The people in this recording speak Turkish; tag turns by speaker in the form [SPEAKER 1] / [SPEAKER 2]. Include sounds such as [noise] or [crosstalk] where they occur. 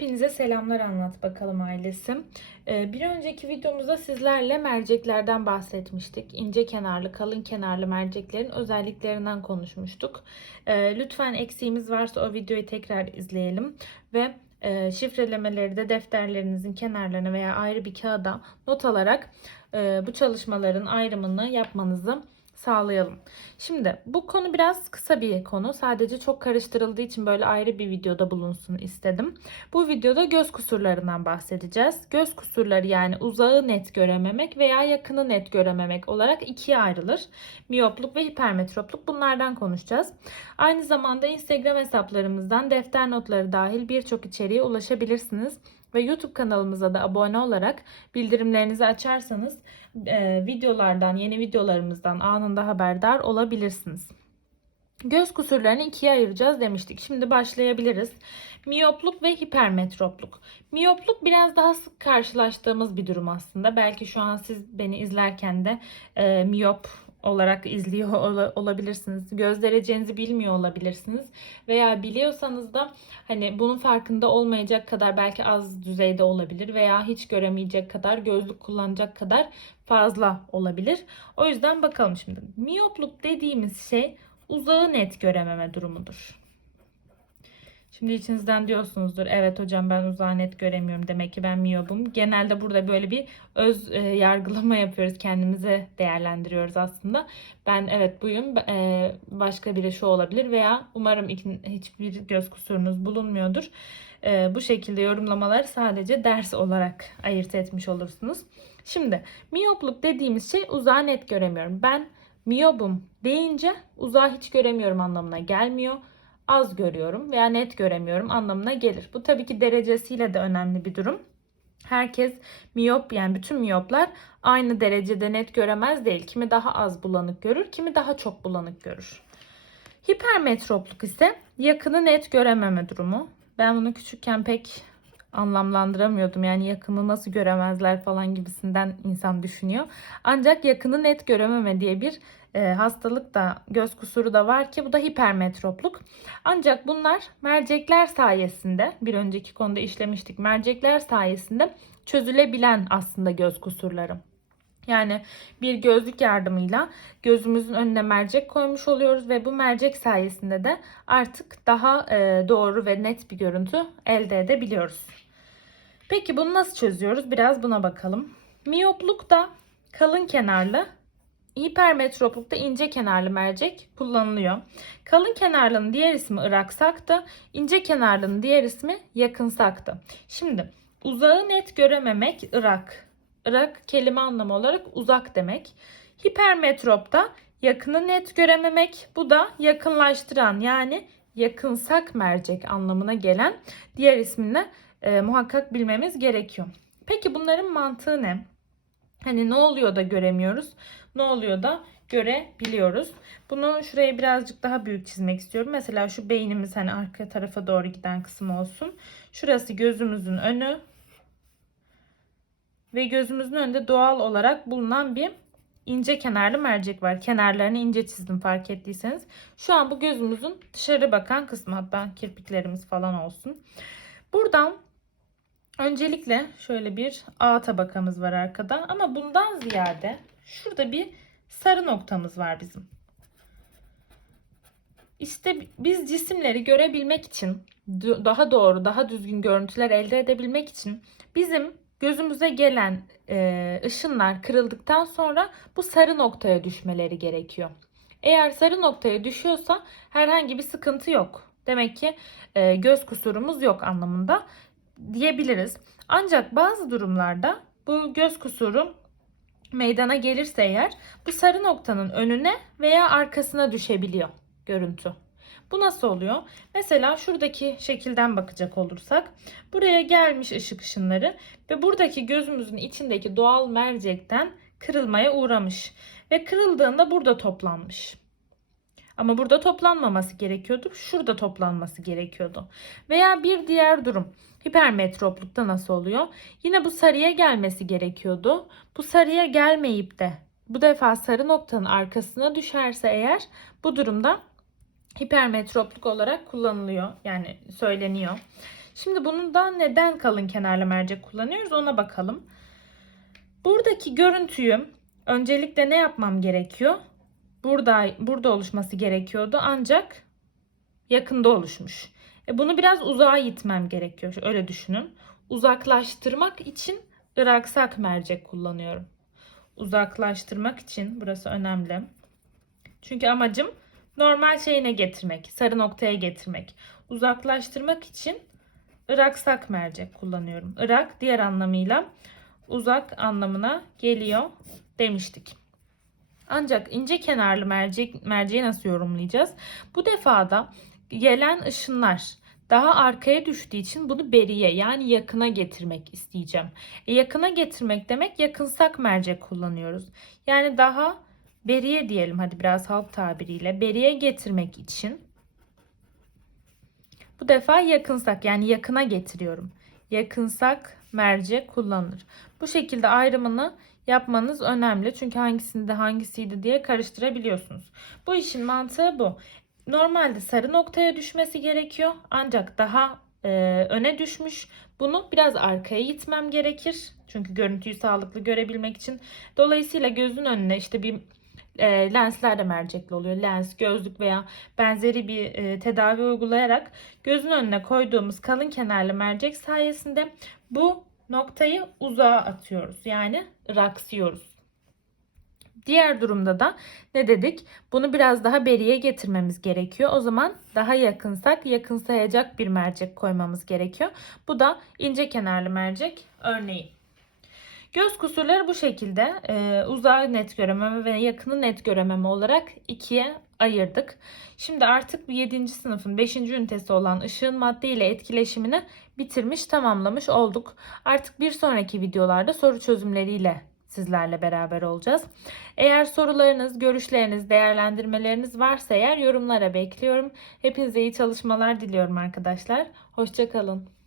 [SPEAKER 1] Hepinize selamlar anlat bakalım ailesi. Ee, Bir önceki videomuzda sizlerle merceklerden bahsetmiştik. İnce kenarlı, kalın kenarlı merceklerin özelliklerinden konuşmuştuk. Ee, Lütfen eksiğimiz varsa o videoyu tekrar izleyelim ve e, şifrelemeleri de defterlerinizin kenarlarına veya ayrı bir kağıda not alarak e, bu çalışmaların ayrımını yapmanızı sağlayalım. Şimdi bu konu biraz kısa bir konu. Sadece çok karıştırıldığı için böyle ayrı bir videoda bulunsun istedim. Bu videoda göz kusurlarından bahsedeceğiz. Göz kusurları yani uzağı net görememek veya yakını net görememek olarak ikiye ayrılır. Miyopluk ve hipermetropluk bunlardan konuşacağız. Aynı zamanda Instagram hesaplarımızdan defter notları dahil birçok içeriğe ulaşabilirsiniz. Ve YouTube kanalımıza da abone olarak bildirimlerinizi açarsanız e, videolardan, yeni videolarımızdan anında haberdar olabilirsiniz. Göz kusurlarını ikiye ayıracağız demiştik. Şimdi başlayabiliriz. Miyopluk ve hipermetropluk. Miyopluk biraz daha sık karşılaştığımız bir durum aslında. Belki şu an siz beni izlerken de e, miyop olarak izliyor [laughs] ola- olabilirsiniz. Göz derecenizi bilmiyor olabilirsiniz. Veya biliyorsanız da hani bunun farkında olmayacak kadar belki az düzeyde olabilir veya hiç göremeyecek kadar gözlük kullanacak kadar fazla olabilir. O yüzden bakalım şimdi. Miyopluk dediğimiz şey uzağı net görememe durumudur. Şimdi içinizden diyorsunuzdur evet hocam ben uzağı net göremiyorum demek ki ben miyopum. Genelde burada böyle bir öz e, yargılama yapıyoruz kendimize değerlendiriyoruz aslında. Ben evet buyum e, başka biri şu olabilir veya umarım hiçbir göz kusurunuz bulunmuyordur. E, bu şekilde yorumlamaları sadece ders olarak ayırt etmiş olursunuz. Şimdi miyopluk dediğimiz şey uzağı net göremiyorum. Ben miyobum deyince uzağı hiç göremiyorum anlamına gelmiyor az görüyorum veya net göremiyorum anlamına gelir. Bu tabii ki derecesiyle de önemli bir durum. Herkes miyop yani bütün miyoplar aynı derecede net göremez değil. Kimi daha az bulanık görür, kimi daha çok bulanık görür. Hipermetropluk ise yakını net görememe durumu. Ben bunu küçükken pek anlamlandıramıyordum. Yani yakını nasıl göremezler falan gibisinden insan düşünüyor. Ancak yakını net görememe diye bir e, hastalık da göz kusuru da var ki bu da hipermetropluk. Ancak bunlar mercekler sayesinde bir önceki konuda işlemiştik. Mercekler sayesinde çözülebilen aslında göz kusurları. Yani bir gözlük yardımıyla gözümüzün önüne mercek koymuş oluyoruz ve bu mercek sayesinde de artık daha e, doğru ve net bir görüntü elde edebiliyoruz. Peki bunu nasıl çözüyoruz? Biraz buna bakalım. Miyoplukta kalın kenarlı, hipermetroplukta ince kenarlı mercek kullanılıyor. Kalın kenarlının diğer ismi ıraksaktı, ince kenarlının diğer ismi yakınsaktı. Şimdi uzağı net görememek ırak. Irak kelime anlamı olarak uzak demek. Hipermetropta yakını net görememek bu da yakınlaştıran yani yakınsak mercek anlamına gelen diğer ismini e, muhakkak bilmemiz gerekiyor. Peki bunların mantığı ne? Hani ne oluyor da göremiyoruz? Ne oluyor da görebiliyoruz? Bunu şuraya birazcık daha büyük çizmek istiyorum. Mesela şu beynimiz hani arka tarafa doğru giden kısım olsun. Şurası gözümüzün önü. Ve gözümüzün önünde doğal olarak bulunan bir ince kenarlı mercek var. Kenarlarını ince çizdim fark ettiyseniz. Şu an bu gözümüzün dışarı bakan kısmı hatta kirpiklerimiz falan olsun. Buradan öncelikle şöyle bir A tabakamız var arkada ama bundan ziyade şurada bir sarı noktamız var bizim. İşte biz cisimleri görebilmek için daha doğru, daha düzgün görüntüler elde edebilmek için bizim gözümüze gelen e, ışınlar kırıldıktan sonra bu sarı noktaya düşmeleri gerekiyor. Eğer sarı noktaya düşüyorsa herhangi bir sıkıntı yok. Demek ki e, göz kusurumuz yok anlamında diyebiliriz. Ancak bazı durumlarda bu göz kusuru meydana gelirse eğer bu sarı noktanın önüne veya arkasına düşebiliyor görüntü. Bu nasıl oluyor? Mesela şuradaki şekilden bakacak olursak buraya gelmiş ışık ışınları ve buradaki gözümüzün içindeki doğal mercekten kırılmaya uğramış ve kırıldığında burada toplanmış. Ama burada toplanmaması gerekiyordu. Şurada toplanması gerekiyordu. Veya bir diğer durum. Hipermetroplukta nasıl oluyor? Yine bu sarıya gelmesi gerekiyordu. Bu sarıya gelmeyip de bu defa sarı noktanın arkasına düşerse eğer bu durumda hipermetropluk olarak kullanılıyor. Yani söyleniyor. Şimdi bunun da neden kalın kenarlı mercek kullanıyoruz ona bakalım. Buradaki görüntüyü öncelikle ne yapmam gerekiyor? Burada burada oluşması gerekiyordu ancak yakında oluşmuş. E bunu biraz uzağa gitmem gerekiyor. Öyle düşünün. Uzaklaştırmak için ıraksak mercek kullanıyorum. Uzaklaştırmak için burası önemli. Çünkü amacım normal şeyine getirmek, sarı noktaya getirmek. Uzaklaştırmak için ıraksak mercek kullanıyorum. Irak diğer anlamıyla uzak anlamına geliyor demiştik. Ancak ince kenarlı mercek, merceği nasıl yorumlayacağız? Bu defada gelen ışınlar daha arkaya düştüğü için bunu beriye yani yakına getirmek isteyeceğim. E, yakına getirmek demek yakınsak mercek kullanıyoruz. Yani daha beriye diyelim hadi biraz halk tabiriyle beriye getirmek için bu defa yakınsak yani yakına getiriyorum. Yakınsak mercek kullanılır. Bu şekilde ayrımını yapmanız önemli. Çünkü hangisinde hangisiydi diye karıştırabiliyorsunuz. Bu işin mantığı bu. Normalde sarı noktaya düşmesi gerekiyor. Ancak daha e, öne düşmüş. Bunu biraz arkaya gitmem gerekir. Çünkü görüntüyü sağlıklı görebilmek için. Dolayısıyla gözün önüne işte bir e, lensler de mercekli oluyor. Lens, gözlük veya benzeri bir e, tedavi uygulayarak gözün önüne koyduğumuz kalın kenarlı mercek sayesinde bu noktayı uzağa atıyoruz. Yani raksıyoruz. Diğer durumda da ne dedik? Bunu biraz daha beriye getirmemiz gerekiyor. O zaman daha yakınsak yakın sayacak bir mercek koymamız gerekiyor. Bu da ince kenarlı mercek örneği. Göz kusurları bu şekilde e, uzağı net görememe ve yakını net görememe olarak ikiye ayırdık. Şimdi artık 7. sınıfın 5. ünitesi olan ışığın madde ile etkileşimini bitirmiş tamamlamış olduk. Artık bir sonraki videolarda soru çözümleriyle sizlerle beraber olacağız. Eğer sorularınız, görüşleriniz, değerlendirmeleriniz varsa eğer yorumlara bekliyorum. Hepinize iyi çalışmalar diliyorum arkadaşlar. Hoşçakalın.